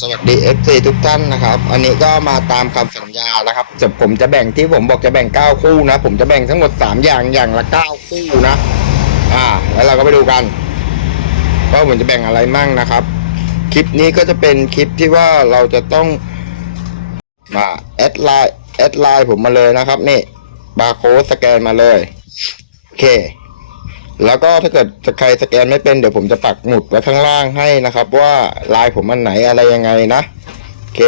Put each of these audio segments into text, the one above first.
สวัสดี FC ทุกท่านนะครับอันนี้ก็มาตามคำสัญญานะครับจะผมจะแบ่งที่ผมบอกจะแบ่ง 9 คู่นะ ผมจะแบ่งทั้งหมด 3 อย่างอย่างละ 9 คู่นะ อ่า แล้วเราก็ไปดูกันว่าผมจะแบ่งอะไรมั่งนะครับ คลิปนี้ก็จะเป็นคลิปที่ว่าเราจะต้องมาแอดไลน์แอดไลน์ผมมาเลยนะครับ นี่บาร์โค้ดสแกนมาเลย โอเค แล้วก็ถ้าเกิดใครสแกนไม่เป็นเดี๋ยวผมจะปักหมุดไว้ข้างล่างให้นะครับ ว่าลายผมอันไหนอะไรยังไงนะโอเค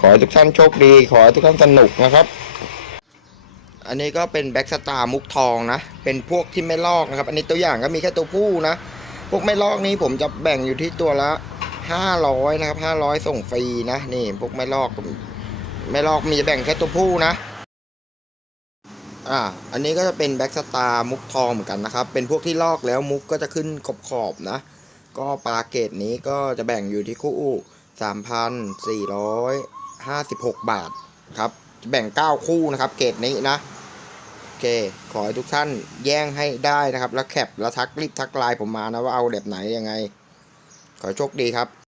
ขอให้ทุกท่านโชคดี ขอให้ทุกท่านสนุกนะครับ อันนี้ก็เป็นแบ็กสตาร์มุกทองนะ เป็นพวกที่ไม่ลอกนะครับ อันนี้ตัวอย่างก็มีแค่ตัวผู้นะ พวกไม่ลอกนี้ผมจะแบ่งอยู่ที่ตัวละ500นะครับ500ส่งฟรีนะนี่พวกไม่ลอกไม่ลอกมีแบ่งแค่ตัวผู้นะ อ่า อันนี้ก็จะเป็นแบ็กสตาร์มุกทองเหมือนกันนะครับ เป็นพวกที่ลอกแล้วมุกก็จะขึ้นขอบขอบๆนะ ก็ปลาเกตนี้ก็จะแบ่งอยู่ที่คู่สามพันสี่ร้อยห้าสิบหกบาทครับจะแบ่งเก้าคู่นะครับ เกตนี้นะ โอเค ขอให้ทุกท่านแย่งให้ได้นะครับ แล้วแคปแล้วทักรีบทักไลน์ผมมานะว่าเอาแบบไหนยังไง ขอโชคดีครับ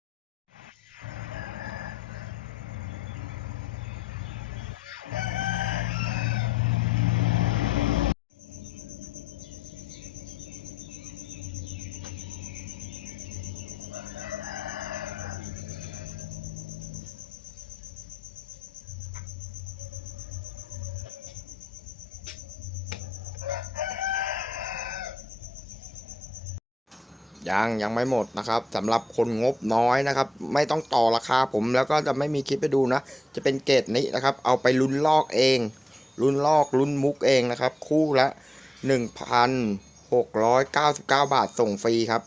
ยังยังไม่หมดนะครับสำหรับคนงบน้อยนะครับ ไม่ต้องต่อราคาผมแล้วก็จะไม่มีคลิปไปดูนะ จะเป็นเกรดนี้นะครับ เอาไปลุ้นลอกเอง ลุ้นลอกลุ้นมุกเองนะครับ คู่ละ 1,699 บาทส่งฟรีครับ